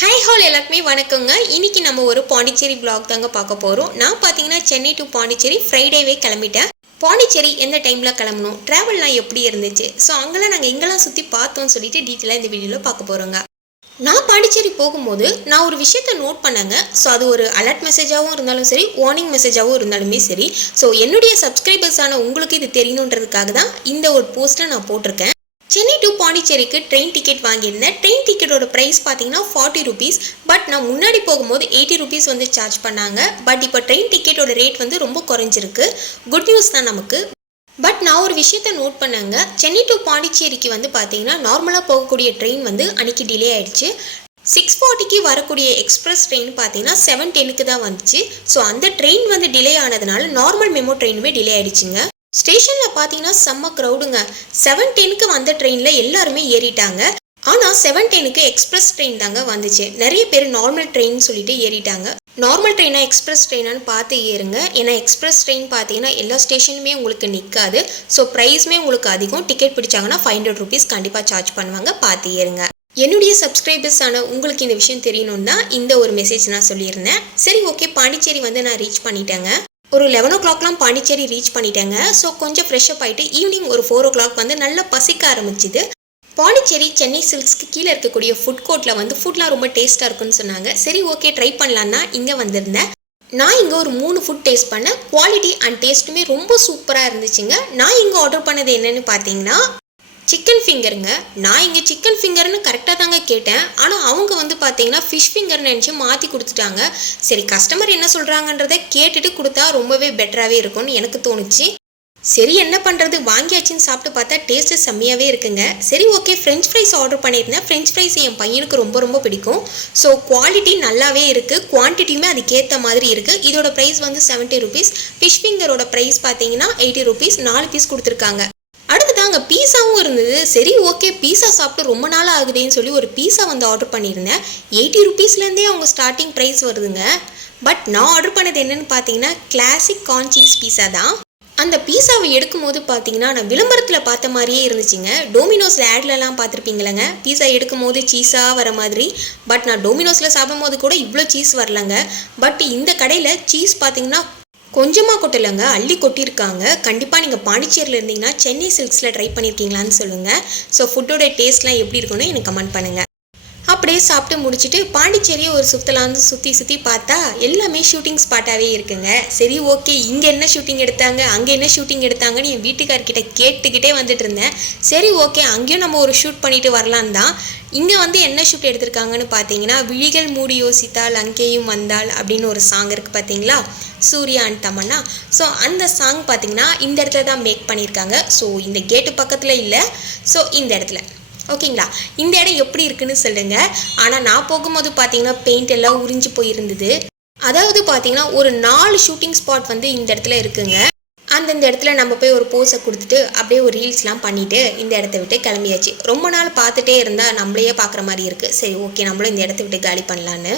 Hi hall எல்லாருக்குமே வணக்கங்க. இன்னைக்கு நம்ம ஒரு பாண்டிச்சேரி vlog தாங்க பார்க்க போகிறோம். நான் பார்த்தீங்கன்னா சென்னை டு பாண்டிச்சேரி ஃப்ரைடேவே கிளம்பிட்டேன். பாண்டிச்சேரி எந்த டைமில் கிளம்பணும், ட்ராவல்லாம் எப்படி இருந்துச்சு, ஸோ அங்கெல்லாம் நாங்கள் எங்கெல்லாம் சுற்றி பார்த்தோம்னு சொல்லிட்டு டீட்டெயிலாக இந்த வீடியோவில் பார்க்க போகிறோங்க. நான் பாண்டிச்சேரி போகும்போது நான் ஒரு விஷயத்த நோட் பண்ணேங்க. ஸோ அது ஒரு அலர்ட் மெசேஜாகவும் இருந்தாலும் சரி, வார்னிங் மெசேஜாகவும் இருந்தாலுமே சரி, ஸோ என்னுடைய சப்ஸ்கிரைபர்ஸான உங்களுக்கு இது தெரியணுன்றதுக்காக தான் இந்த ஒரு போஸ்ட்டை நான் போட்டிருக்கேன். சென்னை டு பாண்டிச்சேரிக்கு ட்ரெயின் டிக்கெட் வாங்கியிருந்தேன். ட்ரெயின் டிக்கெட்டோட ப்ரைஸ் பார்த்தீங்கன்னா 40 ருபீஸ். பட் நான் முன்னாடி போகும்போது 80 ருபீஸ் வந்து சார்ஜ் பண்ணாங்க. பட் இப்போ ட்ரெயின் டிக்கெட்டோட ரேட் வந்து ரொம்ப குறைஞ்சிருக்கு. குட் நியூஸ் தான் நமக்கு. பட் நான் ஒரு விஷயத்த நோட் பண்ணேங்க. சென்னை டு பாண்டிச்சேரிக்கு வந்து பார்த்தீங்கன்னா நார்மலாக போகக்கூடிய ட்ரெயின் வந்து அன்றைக்கி டிலே ஆகிடுச்சு. 6:40க்கு வரக்கூடிய எக்ஸ்பிரஸ் ட்ரெயின் பார்த்தீங்கன்னா 7:10க்கு தான் வந்துச்சு. ஸோ அந்த ட்ரெயின் வந்து டிலே ஆனதுனால நார்மல் மெமோ ட்ரெயினுமே டிலே ஆகிடுச்சிங்க. ஸ்டேஷனில் பார்த்தீங்கன்னா செம்ம க்ரௌடுங்க. 7:10க்கு வந்த ட்ரெயினில் எல்லாருமே ஏறிட்டாங்க. ஆனால் 7:10க்கு எக்ஸ்பிரஸ் ட்ரெயின் தாங்க வந்துச்சு. நிறைய பேர் நார்மல் ட்ரெயின் சொல்லிட்டு ஏறிட்டாங்க. நார்மல் ட்ரெயினா எக்ஸ்பிரஸ் ட்ரெயினான்னு பார்த்து ஏறுங்க. ஏன்னா எக்ஸ்பிரஸ் ட்ரெயின் பார்த்தீங்கன்னா எல்லா ஸ்டேஷனுமே உங்களுக்கு நிற்காது. ஸோ ப்ரைஸுமே உங்களுக்கு அதிகம். டிக்கெட் பிடிச்சாங்கன்னா 500 ருபீஸ் கண்டிப்பாக சார்ஜ் பண்ணுவாங்க. பார்த்து ஏறுங்க. என்னுடைய சப்ஸ்கிரைபர்ஸான உங்களுக்கு இந்த விஷயம் தெரியணும்னு தான் இந்த ஒரு மெசேஜ் நான் சொல்லியிருந்தேன். சரி, ஓகே, பாண்டிச்சேரி வந்து நான் ரீச் பண்ணிட்டேங்க. ஒரு 11 o'clockலாம் பாண்டிச்சேரி ரீச் பண்ணிட்டேங்க. ஸோ கொஞ்சம் ஃப்ரெஷ்அப் ஆகிட்டு ஈவினிங் ஒரு 4 o'clock வந்து நல்லா பசிக்க ஆரம்பிச்சுது. பாண்டிச்சேரி சென்னை சில்க்ஸ்க்கு கீழே இருக்கக்கூடிய ஃபுட் கோர்ட்டில் வந்து ஃபுட்லாம் ரொம்ப டேஸ்ட்டாக இருக்குன்னு சொன்னாங்க. சரி, ஓகே, ட்ரை பண்ணலான்னா இங்கே வந்திருந்தேன். நான் இங்கே ஒரு 3 ஃபுட் டேஸ்ட் பண்ணேன். குவாலிட்டி அண்ட் டேஸ்ட்டுமே ரொம்ப சூப்பராக இருந்துச்சுங்க. நான் இங்கே ஆர்டர் பண்ணது என்னென்னு பார்த்தீங்கன்னா சிக்கன் ஃபிங்கருங்க. நான் இங்கே சிக்கன் ஃபிங்கர்னு கரெக்டாக தாங்க கேட்டேன். ஆனால் அவங்க வந்து பார்த்தீங்கன்னா ஃபிஷ் ஃபிங்கர்னு நினச்சி மாற்றி கொடுத்துட்டாங்க. சரி, கஸ்டமர் என்ன சொல்கிறாங்கன்றதை கேட்டுட்டு கொடுத்தா ரொம்பவே பெட்டராகவே இருக்கும்னு எனக்கு தோணுச்சு. சரி, என்ன பண்ணுறது, வாங்கியாச்சுன்னு சாப்பிட்டு பார்த்தா டேஸ்ட்டு செம்மையாகவே இருக்குங்க. சரி, ஓகே, ஃப்ரெஞ்ச் ஃப்ரைஸ் ஆர்டர் பண்ணியிருந்தேன். ஃப்ரெஞ்ச் ஃப்ரைஸ் என் பையனுக்கு ரொம்ப ரொம்ப பிடிக்கும். ஸோ குவாலிட்டி நல்லாவே இருக்குது, குவான்டிட்டியுமே அதுக்கேற்ற மாதிரி இருக்குது. இதோட ப்ரைஸ் வந்து 70 ருபீஸ். ஃபிஷ் ஃபிங்கரோட ப்ரைஸ் பார்த்தீங்கன்னா 80 ருபீஸ். 4 பீஸ் கொடுத்துருக்காங்க. அடுத்ததாங்க பீஸாவும் இருந்தது. சரி, ஓகே, பீஸா சாப்பிட்டு ரொம்ப நாள் ஆகுதுன்னு சொல்லி ஒரு பீஸா வந்து ஆர்டர் பண்ணியிருந்தேன். 80 ருபீஸ்லேருந்தே அவங்க ஸ்டார்டிங் ப்ரைஸ் வருதுங்க. பட் நான் ஆர்டர் பண்ணது என்னென்னு பார்த்தீங்கன்னா கிளாசிக் கார்ன் சீஸ் பீஸா தான். அந்த பீஸாவை எடுக்கும் போது பார்த்தீங்கன்னா நான் விளம்பரத்தில் பார்த்த மாதிரியே இருந்துச்சுங்க. டோமினோஸில் ஆட்லலாம் பார்த்துருப்பீங்களங்க, பீஸா எடுக்கும் போது சீஸாக வர மாதிரி. பட் நான் டோமினோஸில் சாப்பிடும் போது கூட இவ்வளோ சீஸ் வரலங்க. பட் இந்த கடையில் சீஸ் பார்த்தீங்கன்னா கொஞ்சமாக கொட்டலைங்க, அள்ளி கொட்டியிருக்காங்க. கண்டிப்பாக நீங்கள் பாண்டிச்சேரியில் இருந்தீங்கன்னா சென்னை சில்க்ஸில் ட்ரை பண்ணியிருக்கீங்களான்னு சொல்லுங்கள். ஸோ ஃபுட்டோட டேஸ்ட்லாம் எப்படி இருக்குன்னு எனக்கு கமெண்ட் பண்ணுங்கள். அப்படியே சாப்பிட்டு முடிச்சுட்டு பாண்டிச்சேரியை ஒரு சுற்றலான்னு சுற்றி பார்த்தா எல்லாமே ஷூட்டிங் ஸ்பாட்டாகவே இருக்குங்க. சரி, ஓகே, இங்கே என்ன ஷூட்டிங் எடுத்தாங்க, அங்கே என்ன ஷூட்டிங் எடுத்தாங்கன்னு என் வீட்டுக்கார்கிட்ட கேட்டுக்கிட்டே வந்துட்டு இருந்தேன். சரி, ஓகே, அங்கேயும் நம்ம ஒரு ஷூட் பண்ணிட்டு வரலான் தான். இங்கே வந்து என்ன ஷூட் எடுத்திருக்காங்கன்னு பார்த்தீங்கன்னா விழிகள் மூடி யோசித்தால் அங்கேயும் வந்தாள் அப்படின்னு ஒரு சாங் இருக்குது பார்த்தீங்களா, சூர்யா அண்ட் தமன்னா. ஸோ அந்த சாங் பார்த்தீங்கன்னா இந்த இடத்துல தான் மேக் பண்ணியிருக்காங்க. ஸோ இந்த கேட்டு பக்கத்தில் இல்லை, ஸோ இந்த இடத்துல. ஓகேங்களா, இந்த இடம் எப்படி இருக்குன்னு சொல்லுங்கள். ஆனால் நான் போகும்போது பார்த்தீங்கன்னா பெயிண்ட் எல்லாம் உறிஞ்சி போயிருந்தது. அதாவது பார்த்தீங்கன்னா ஒரு 4 ஷூட்டிங் ஸ்பாட் வந்து இந்த இடத்துல இருக்குங்க. அந்தந்த இடத்துல நம்ம போய் ஒரு போஸை கொடுத்துட்டு அப்படியே ஒரு ரீல்ஸ்லாம் பண்ணிவிட்டு இந்த இடத்த விட்டு கிளம்பியாச்சு. ரொம்ப நாள் பார்த்துட்டே இருந்தால் நம்மளையே பார்க்குற மாதிரி இருக்குது. சரி, ஓகே, நம்மளும் இந்த இடத்த விட்டு காலி பண்ணலான்னு.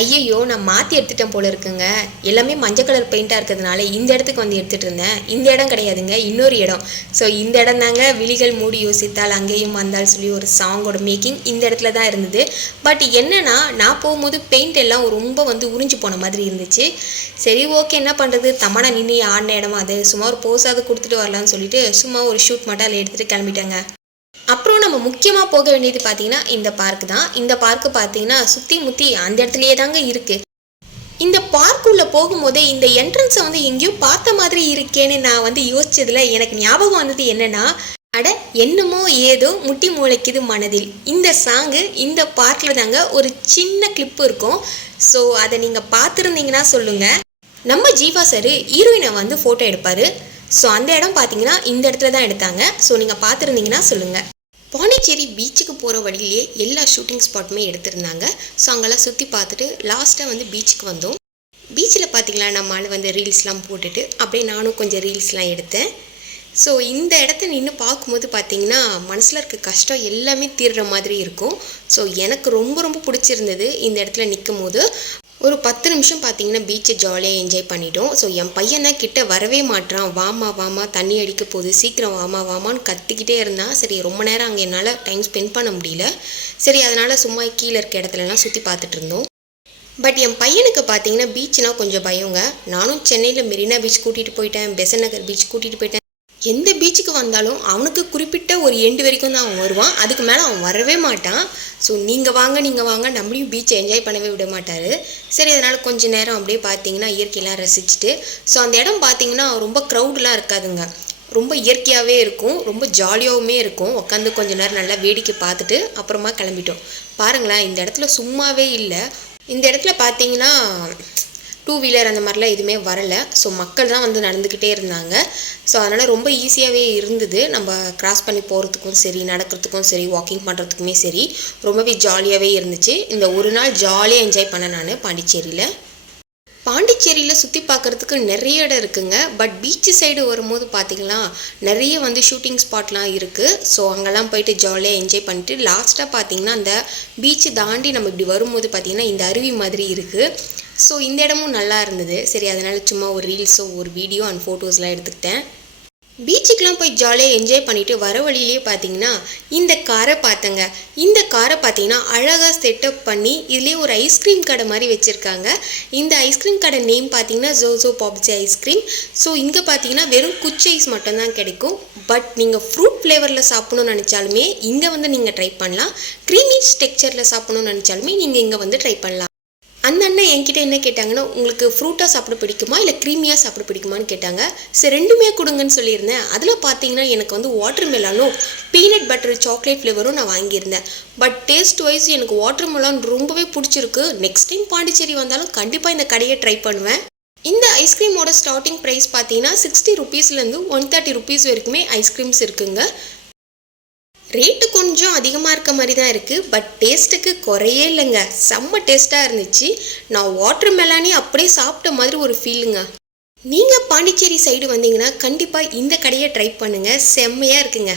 ஐயையோ, நான் மாற்றி எடுத்துட்டேன் போல இருக்குங்க. எல்லாமே மஞ்சள் கலர் பெயிண்டாக இருக்கிறதுனால இந்த இடத்துக்கு வந்து எடுத்துகிட்டு இருந்தேன். இந்த இடம் கிடையாதுங்க, இன்னொரு இடம். ஸோ இந்த இடம் தாங்க விழிகள் மூடி யோசித்தால் அங்கேயும் வந்தால் சொல்லி ஒரு சாங்கோட மேக்கிங் இந்த இடத்துல தான் இருந்தது. பட் என்னென்னா நான் போகும்போது பெயிண்ட் எல்லாம் ரொம்ப வந்து உறிஞ்சு போன மாதிரி இருந்துச்சு. சரி, ஓகே, என்ன பண்ணுறது, தமனா நின்று ஆடின இடமா அது, சும்மா ஒரு போஸாவது கொடுத்துட்டு வரலான்னு சொல்லிட்டு சும்மா ஒரு ஷூட் மட்டும் அதில் எடுத்துகிட்டு கிளம்பிட்டேங்க. அப்புறம் நம்ம முக்கியமாக போக வேண்டியது பார்த்தீங்கன்னா இந்த பார்க் தான். இந்த பார்க்கு பார்த்தீங்கன்னா சுற்றி முற்றி அந்த இடத்துலையே தாங்க இருக்குது. இந்த பார்க்குள்ளே போகும்போதே இந்த என்ட்ரன்ஸை வந்து எங்கேயோ பார்த்த மாதிரி இருக்கேன்னு நான் வந்து யோசிச்சதில் எனக்கு ஞாபகம் வந்தது என்னென்னா, அட என்னமோ ஏதோ முட்டி முளைக்குது மனதில். இந்த சாங்கு இந்த பார்க்கில் தாங்க ஒரு சின்ன கிளிப்பு இருக்கும். ஸோ அதை நீங்கள் பார்த்துருந்தீங்கன்னா சொல்லுங்கள். நம்ம ஜீவா சார் ஹீரோயினை வந்து ஃபோட்டோ எடுப்பார். ஸோ அந்த இடம் பார்த்தீங்கன்னா இந்த இடத்துல தான் எடுத்தாங்க. ஸோ நீங்கள் பார்த்துருந்தீங்கன்னா சொல்லுங்கள். பாண்டிச்சேரி பீச்சுக்கு போகிற வழியிலே எல்லா ஷூட்டிங் ஸ்பாட்டுமே எடுத்திருந்தாங்க. ஸோ அங்கெல்லாம் சுற்றி பார்த்துட்டு லாஸ்ட்டாக வந்து பீச்சுக்கு வந்தோம். பீச்சில் பார்த்தீங்களா நம்மளால் வந்து ரீல்ஸ்லாம் போட்டுட்டு அப்படியே நானும் கொஞ்சம் ரீல்ஸ்லாம் எடுத்தேன். ஸோ இந்த இடத்த நின்று பார்க்கும்போது பார்த்தீங்கன்னா மனசில் இருக்க கஷ்டம் எல்லாமே தீர்ற மாதிரி இருக்கும். ஸோ எனக்கு ரொம்ப ரொம்ப பிடிச்சிருந்தது இந்த இடத்துல நிற்கும் போது. ஒரு 10 நிமிஷம் பார்த்தீங்கன்னா பீச்சை ஜாலியாக என்ஜாய் பண்ணிட்டோம். ஸோ என் பையன் தான் கிட்ட வரவே மாட்றான். வாமா வாமா தண்ணி அடிக்க போகுது, சீக்கிரம் வாமா வாமான்னு கத்திக்கிட்டே இருந்தான். சரி ரொம்ப நேரம் அங்கே என்னால் டைம் ஸ்பெண்ட் பண்ண முடியல. சரி அதனால் சும்மா கீழே இருக்க இடத்துலலாம் சுற்றி பார்த்துட்டு இருந்தோம். பட் என் பையனுக்கு பார்த்தீங்கன்னா பீச்னால் கொஞ்சம் பயங்க. நானும் சென்னையில் மெரினா பீச் கூட்டிகிட்டு போயிட்டேன், பெசன்ட் நகர் பீச் கூட்டிகிட்டு போயிட்டேன். எந்த பீச்சுக்கு வந்தாலும் அவனுக்கு குறிப்பிட்ட ஒரு எண்டு வரைக்கும் தான் அவன் வருவான். அதுக்கு மேலே அவன் வரவே மாட்டான். ஸோ நீங்கள் வாங்க நம்மளையும் பீச்சை என்ஜாய் பண்ணவே விட மாட்டார். சரி அதனால் கொஞ்சம் நேரம் அப்படியே பார்த்தீங்கன்னா இயற்கையெல்லாம் ரசிச்சுட்டு, ஸோ அந்த இடம் பார்த்தீங்கன்னா ரொம்ப க்ரௌடெலாம் இருக்காதுங்க. ரொம்ப இயற்கையாகவே இருக்கும், ரொம்ப ஜாலியாகவுமே இருக்கும். உட்காந்து கொஞ்சம் நேரம் நல்லா வேடிக்கை பார்த்துட்டு அப்புறமா கிளம்பிட்டோம். பாருங்களேன் இந்த இடத்துல சும்மாவே இல்லை. இந்த இடத்துல பார்த்தீங்கன்னா 2 வீலர் அந்த மாதிரிலாம் எதுவுமே வரலை. ஸோ மக்கள் தான் வந்து நடந்துக்கிட்டே இருந்தாங்க. ஸோ அதனால் ரொம்ப ஈஸியாகவே இருந்தது. நம்ம கிராஸ் பண்ணி போகிறதுக்கும் சரி, நடக்கிறதுக்கும் சரி, வாக்கிங் பண்ணுறதுக்குமே சரி, ரொம்பவே ஜாலியாகவே இருந்துச்சு. இந்த ஒரு நாள் ஜாலியாக என்ஜாய் பண்ணேன் நான் பாண்டிச்சேரியில் சுற்றி பார்க்குறதுக்கு நிறைய இடம் இருக்குங்க. பட் பீச்சு சைடு வரும்போது பார்த்திங்கன்னா நிறைய வந்து ஷூட்டிங் ஸ்பாட்லாம் இருக்குது. ஸோ அங்கெல்லாம் போயிட்டு ஜாலியாக என்ஜாய் பண்ணிட்டு லாஸ்ட்டாக பார்த்திங்கன்னா அந்த பீச்சு தாண்டி நம்ம இப்படி வரும்போது பார்த்திங்கன்னா இந்த அருவி மாதிரி இருக்குது. ஸோ இந்த இடமும் நல்லா இருந்தது. சரி அதனால் சும்மா ஒரு ரீல்ஸோ ஒரு வீடியோ அண்ட் ஃபோட்டோஸ்லாம் எடுத்துக்கிட்டேன். பீச்சுக்கெலாம் போய் ஜாலியாக என்ஜாய் பண்ணிவிட்டு வர வழியிலே பார்த்தீங்கன்னா இந்த காரை பார்த்தேங்க. இந்த காரை பார்த்தீங்கன்னா அழகாக செட்டப் பண்ணி இதுலேயே ஒரு ஐஸ்கிரீம் கடை மாதிரி வச்சுருக்காங்க. இந்த ஐஸ்கிரீம் கடை நேம் பார்த்தீங்கன்னா ஜோசோ பாப்ஜி ஐஸ்கிரீம். ஸோ இங்கே பார்த்தீங்கன்னா வெறும் குச்சி ஐஸ் மட்டும்தான் கிடைக்கும். பட் நீங்கள் ஃப்ரூட் ஃப்ளேவரில் சாப்பிடணும்னு நினச்சாலுமே இங்கே வந்து நீங்கள் ட்ரை பண்ணலாம். க்ரீமி டெக்ஸ்சரில் சாப்பிடணும்னு நினச்சாலுமே நீங்கள் இங்கே வந்து ட்ரை பண்ணலாம். அந்த அண்ணன் என்கிட்ட என்ன கேட்டாங்கன்னா, உங்களுக்கு ஃப்ரூட்டாக சாப்பிட பிடிக்குமா இல்லை க்ரீமியாக சாப்பிட பிடிக்குமான்னு கேட்டாங்க. சரி ரெண்டுமே கொடுங்கன்னு சொல்லியிருந்தேன். அதில் பார்த்தீங்கன்னா எனக்கு வந்து வாட்டர் மெலானும் பீனட் பட்டர் சாக்லேட் ஃப்ளேவரும் நான் வாங்கியிருந்தேன். பட் டேஸ்ட் வைஸ் எனக்கு வாட்டர் மெலான் ரொம்பவே பிடிச்சிருக்கு. நெக்ஸ்ட் டைம் பாண்டிச்சேரி வந்தாலும் கண்டிப்பாக இந்த கடையை ட்ரை பண்ணுவேன். இந்த ஐஸ்கிரீமோட ஸ்டார்டிங் ப்ரைஸ் பார்த்தீங்கன்னா 60 ருபீஸ்லேருந்து 130 ருபீஸ் வரைக்குமே ஐஸ்கிரீம்ஸ் இருக்குங்க. ரேட்டு கொஞ்சம் அதிகமாக இருக்க மாதிரி தான் இருக்குது. பட் டேஸ்ட்டுக்கு குறையே இல்லைங்க. செம்ம டேஸ்ட்டாக இருந்துச்சு. நான் வாட்டர் மெலானே அப்படியே சாப்பிட்ட மாதிரி ஒரு ஃபீலுங்க. நீங்கள் பாண்டிச்சேரி சைடு வந்தீங்கன்னா கண்டிப்பாக இந்த கடையை ட்ரை பண்ணுங்கள். செம்மையாக இருக்குங்க.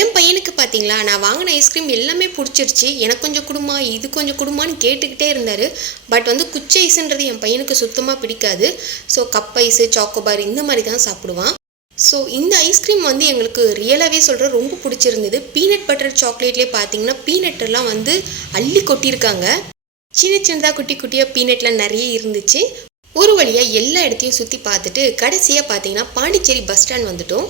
என் பையனுக்கு பார்த்தீங்களா நான் வாங்கின ஐஸ்கிரீம் எல்லாமே பிடிச்சிருச்சு. எனக்கு கொஞ்சம் கொடுமா இது கொஞ்சம் கொடுமான்னு கேட்டுக்கிட்டே இருந்தார். பட் வந்து குச்சி ஐஸுன்றது என் பையனுக்கு சுத்தமாக பிடிக்காது. ஸோ கப் ஐஸு சாக்கோபார் இந்த மாதிரி தான் சாப்பிடுவான். ஸோ இந்த ஐஸ்கிரீம் வந்து எங்களுக்கு ரியலாகவே சொல்கிறேன் ரொம்ப பிடிச்சிருந்தது. பீனட் பட்டர் சாக்லேட்லேயே பார்த்தீங்கன்னா பீனட்டெல்லாம் வந்து அள்ளி கொட்டியிருக்காங்க. சின்னதாக குட்டி குட்டியாக பீனட்லாம் நிறைய இருந்துச்சு. ஒரு வழியாக எல்லா இடத்தையும் சுற்றி பார்த்துட்டு கடைசியாக பார்த்தீங்கன்னா பாண்டிச்சேரி பஸ் ஸ்டாண்ட் வந்துட்டோம்.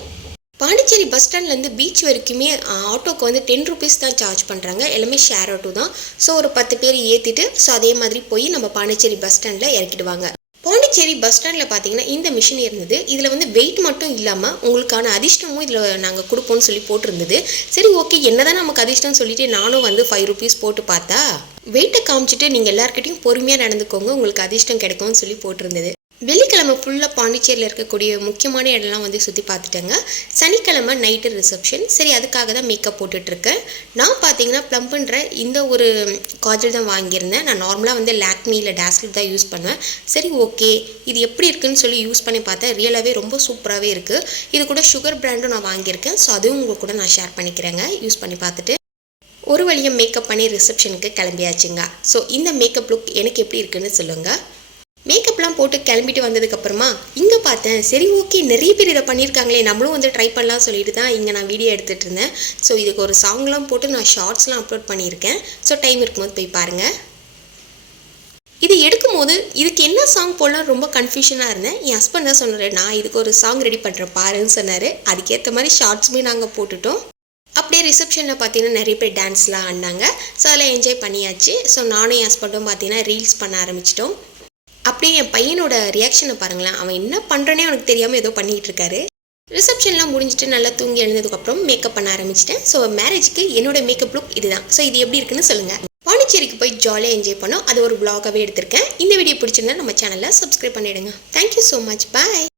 பாண்டிச்சேரி பஸ் ஸ்டாண்ட்லேருந்து பீச் வரைக்குமே ஆட்டோக்கு வந்து 10 ருபீஸ் தான் சார்ஜ் பண்ணுறாங்க. எல்லாமே ஷேர் ஆட்டோ தான். ஸோ ஒரு 10 பேர் ஏற்றிட்டு ஸோ அதே மாதிரி போய் நம்ம பாண்டிச்சேரி பஸ் ஸ்டாண்டில் இறக்கிடுவாங்க. பாண்டிச்சேரி பஸ் ஸ்டாண்டில் பார்த்தீங்கன்னா இந்த மிஷின் இருந்தது. இதில் வந்து வெயிட் மட்டும் இல்லாமல் உங்களுக்கான அதிர்ஷ்டமும் இதில் நாங்கள் கொடுப்போம்னு சொல்லி போட்டிருந்தது. சரி ஓகே என்னதான் நமக்கு அதிர்ஷ்டம்னு சொல்லிட்டு நானும் வந்து 5 ருபீஸ் போட்டு பார்த்தா வெயிட்டை காமிச்சிட்டு நீங்கள் எல்லாருக்கிட்டையும் பொறுமையாக நடந்துக்கோங்க, உங்களுக்கு அதிர்ஷ்டம் கிடைக்கும்னு சொல்லி போட்டிருந்தது. வெள்ளிக்கிழமை ஃபுல்லாக பாண்டிச்சேரியில் இருக்கக்கூடிய முக்கியமான இடம்லாம் வந்து சுற்றி பார்த்துட்டேங்க. சனிக்கிழமை நைட்டு ரிசப்ஷன். சரி அதுக்காக தான் மேக்கப் போட்டுட்ருக்கேன். நான் பார்த்தீங்கன்னா ப்ளம் பண்ணுற இந்த ஒரு காஜல் தான் வாங்கியிருந்தேன். நான் நார்மலாக வந்து லாக்மி இல்லை டாஸ்லிப் தான் யூஸ் பண்ணுவேன். சரி ஓகே இது எப்படி இருக்குன்னு சொல்லி யூஸ் பண்ணி பார்த்தேன். ரியலாகவே ரொம்ப சூப்பராகவே இருக்குது. இது கூட சுகர் பிராண்டும் நான் வாங்கியிருக்கேன். ஸோ அதுவும் உங்கள் கூட நான் ஷேர் பண்ணிக்கிறேங்க யூஸ் பண்ணி பார்த்துட்டு. ஒரு வழியாக மேக்கப் பண்ணி ரிசப்ஷனுக்கு கிளம்பியாச்சுங்க. ஸோ இந்த மேக்கப் லுக் எனக்கு எப்படி இருக்குன்னு சொல்லுங்கள். மேக்கப்லாம் போட்டு கிளம்பிட்டு வந்ததுக்கப்புறமா இங்கே பார்த்தேன். சரி ஓகே நிறைய பேர் இதை பண்ணியிருக்காங்களே நம்மளும் வந்து ட்ரை பண்ணலாம் சொல்லிட்டு தான் இங்கே நான் வீடியோ எடுத்துகிட்டு இருந்தேன். ஸோ இதுக்கு ஒரு சாங்லாம் போட்டு நான் ஷார்ட்ஸ்லாம் அப்லோட் பண்ணியிருக்கேன். ஸோ டைம் இருக்கும்போது போய் பாருங்கள். இது எடுக்கும்போது இதுக்கு என்ன சாங் போடலாம் ரொம்ப கன்ஃபியூஷனாக இருந்தேன். என் ஹஸ்பண்ட் தான் சொன்னார் நான் இதுக்கு ஒரு சாங் ரெடி பண்ணுறேன் பாருன்னு சொன்னார். அதுக்கேற்ற மாதிரி ஷார்ட்ஸுமே நாங்கள் போட்டுட்டோம். அப்படியே ரிசப்ஷனில் பார்த்தீங்கன்னா நிறைய பேர் டான்ஸ்லாம் ஆடினாங்க. ஸோ அதில் என்ஜாய் பண்ணியாச்சு. ஸோ நானும் என் ஹஸ்பண்டும் பார்த்தீங்கன்னா ரீல்ஸ் பண்ண ஆரம்பிச்சிட்டோம். அப்படியே என் பையனோட ரியாக்ஷனை பாருங்களேன். அவன் என்ன பண்ணுறனே அவனுக்கு தெரியாமல் ஏதோ பண்ணிகிட்டு இருக்காரு. ரிசப்ஷன்லாம் முடிஞ்சிட்டு நல்லா தூங்கி எழுந்ததுக்கப்புறம் மேக்கப் பண்ண ஆரம்பிச்சிட்டேன். ஸோ மேரேஜுக்கு என்னோட மேக்கப் லுக் இதுதான். ஸோ இது எப்படி இருக்குன்னு சொல்லுங்கள். பாண்டிச்சேரிக்கு போய் ஜாலியாக என்ஜாய் பண்ணோம். அது ஒரு vlog-ஆவே எடுத்திருக்கேன். இந்த வீடியோ பிடிச்சிருந்தா நம்ம சேனலை சப்ஸ்கிரைப் பண்ணிவிடுங்க. Thank you so much. பாய்.